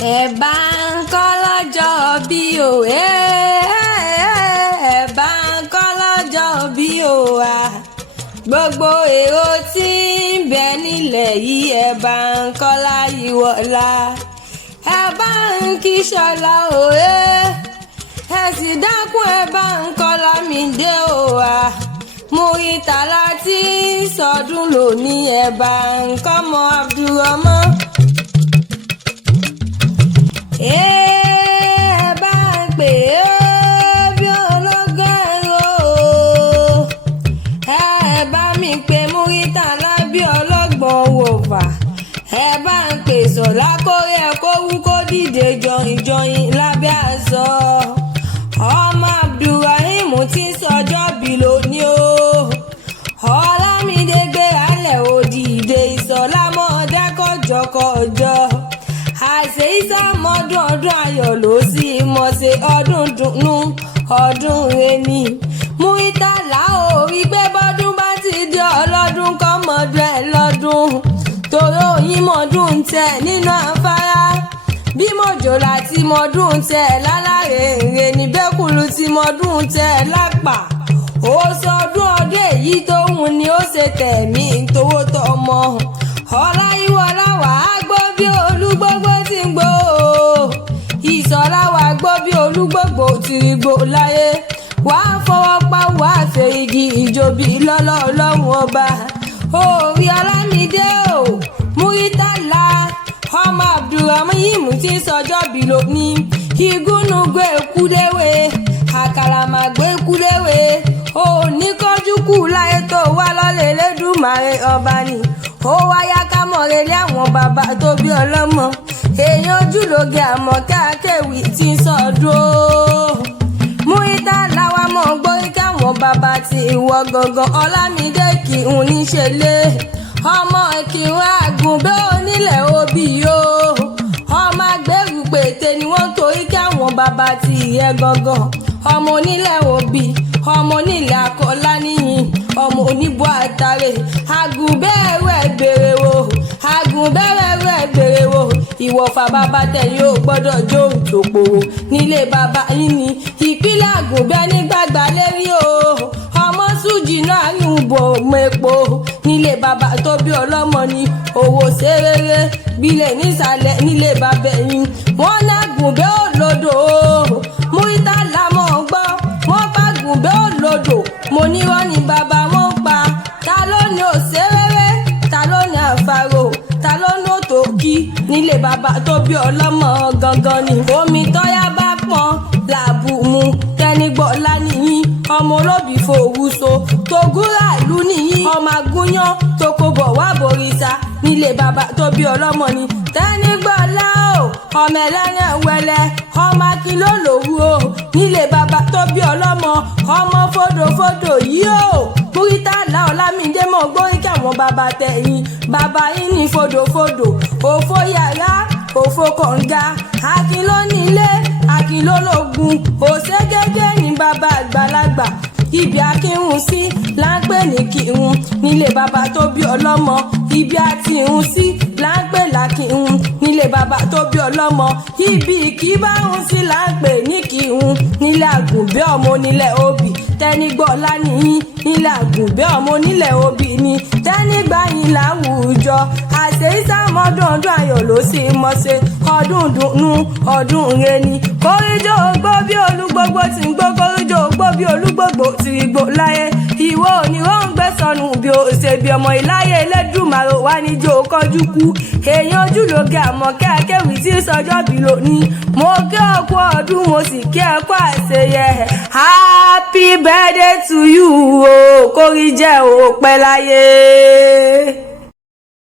ẹ bá ń kọ́ lọ́jọ́ bí o ẹ bá ń kọ́ lọ́jọ́ bí o wa gbogbo èrò tí ń bẹ nílẹ̀ yìí ẹ bá ń kọ́ láyíwọlá ẹ bá ń kí Ṣọlá o ẹ sì dákun ẹ bá ń kọ́ Lámídé o wa Muritàlá tí ń sọdún lónìí ẹ bá ń kọ́ mọ́ Abdulrahman. Ẹ bá ń pè ó bí ológun ẹ̀rọ ẹ bá mi pè Muritàlá bí ọlọ́gbọ̀n wòfà ẹ bá ń pè Ṣọlá kórè ẹ kó wú kó dìde jọyìn lábẹ́ aṣọ ọmọ Abdulrahim tí ń sọjọ́ bí lónìí o Ọlámídé gbéra lẹ̀ ó dìde Ìṣọ̀lá mọ́ dákọ̀jọkọ̀jọ àṣẹ ìsàmọ́dún ọdún ayọ̀ ló sì mọ̀ ṣe ọdún dùnnú ọdún rẹni Muritàlá ò rí pé bọ́dún bá ti di ọlọ́dún kọ́ mọ́dún ẹ̀ lọ́dún torí òyìn mọ́dún tẹ̀ nínú afárá bí mọ̀jọ̀lá tí mọ́dún tẹ̀ lálàrè èrè ní bẹ́kùlù tí mọ́dún tẹ̀ lápá ó sọdún ọdún èyí tó hùn ni ó ṣe tẹ̀mí tówó tọmọ Ọláyíwọlá wà á gbọ́ bí olúgbógbó ti ń gbó Ìṣọ̀lá wà á gbọ́ bí olúgbógbó ti rí gbó láyé wà á fọwọ́ pa wà á fẹ́ igi ìjòbí lọ́lọ́ ọlọ́run ọba orí Ọlámídé o Muritàlá ọmọ Abdulrahim tí ń sọjọ́ bí lónìí igúnnugó èkúléwé àkàràmàgbé èkúléwé òní kọjú kù láyé tó wá lọ́lẹ̀ Elédùmarè ọba ni ó wáyá ká mọ̀rẹ́lẹ́ àwọn bàbá tó bí ọlọ́mọ èèyàn ojúlóge àmọ́ káàkéwì tí ń sọdún Muritàlá wa mọ̀ gbórí káwọn bàbá ti ìwọ gangan Ọlámídé kì í níṣẹ́ lé ọmọ ìkírun àgùnbẹ́ onílẹ̀ òbí o ọmọ agbẹ́rù pété ni wọ́n torí káwọn bàbá ti ìyẹ́ gangan ọmọ onílẹ̀ òbí ọmọ onílẹ̀ akọ́lá níyìn ọmọ oníbọ̀ àtàrẹ àgùnbẹ́rù ẹ̀gbèrè wo àgùnbẹ́rù ẹ̀gbèrè wo ìwọ̀fà bàbá tẹ̀ yóò gbọ́dọ̀ jó òtòpòrò nílé bàbá yín ni ìpínlẹ̀ àgùnbẹ́ nígbàgbà lérí o ọmọ Sújì náà yùn bò mẹ́po nílé bàbá tó bí ọlọ́mọ ni owó ṣerere gbilẹ̀ nísàlẹ̀ nílé bàbá yín wọ́n náà gùnbẹ́ òlodò Muritàlá mọ̀ ń gbọ́ wọ́n bá gùnbẹ́ òlodò mo ní wọ́n ní bàbá wọn pa ta ló ní òṣèré ta ló ní àfàrò ta ló ní òtòkí nílé bàbá tó bí ọlọ́mọ gangan ni omi tọ́yá bá pọn làbùmù tẹnigbọ́lá nìyí ọmọ olóbì fòwúso tògúrà ìlú nìyí ọmọ agúnyán tó kó bọ̀ wá borìṣà nílé bàbá tó bí ọlọ́mọ ni tẹnigbọ́lá o ọmọ ẹlẹ́rìn wẹlẹ ọmọ akínlólòwú o nílé bàbá tó bí ọlọ́mọ ọmọ fòdòfòdò yìí o Muritàlá Ọlámídé mọ̀ gbórí káwọn bàbá tẹ̀yìn bàbá yín ní fòdòfòdò òfò yàrá òfò kànga akin ló nílé akin ló lógun òṣègégé ní bàbá àgbàlagbà ibi akínrun sí là ń pè ní kírun nílé bàbá tó bí ọlọ́mọ ibi àtìrun sí là ń pè lákírun nílé bàbá tó bí ọlọ́mọ ibi ìkíbárun sí là ń pè ní kírun nílé àgùnbẹ́ ọmọ onílẹ̀ òbí tẹnigbọ́lá nìyí nílé àgùnbẹ́ ọmọ onílẹ̀ òbí ni tẹnigbàyìn láwùjọ àṣẹ ìsàmọ́dún ọdún ayọ̀ ló sì mọ̀ ṣe ọdún dùnnú ọdún rẹni kórìjọ ògbó bí olúgbógbó ti ń gbó kórìjọ ògbó bí olúgbógbó ti rí gbó láyé ìwọ òní wọn ń gbé sọnù bí o ṣe bí ọmọ ìláyé Elédùmarè wá níjó kọjú kú èèyàn ojúlóge àmọ́ kẹ́kẹ́wì tí sọjọ́ bí lónìí mo kí ọkú ọdún mo sì kí ẹkú àṣeyẹ happy birthday to you o kórìjẹ o pẹ́ láyé.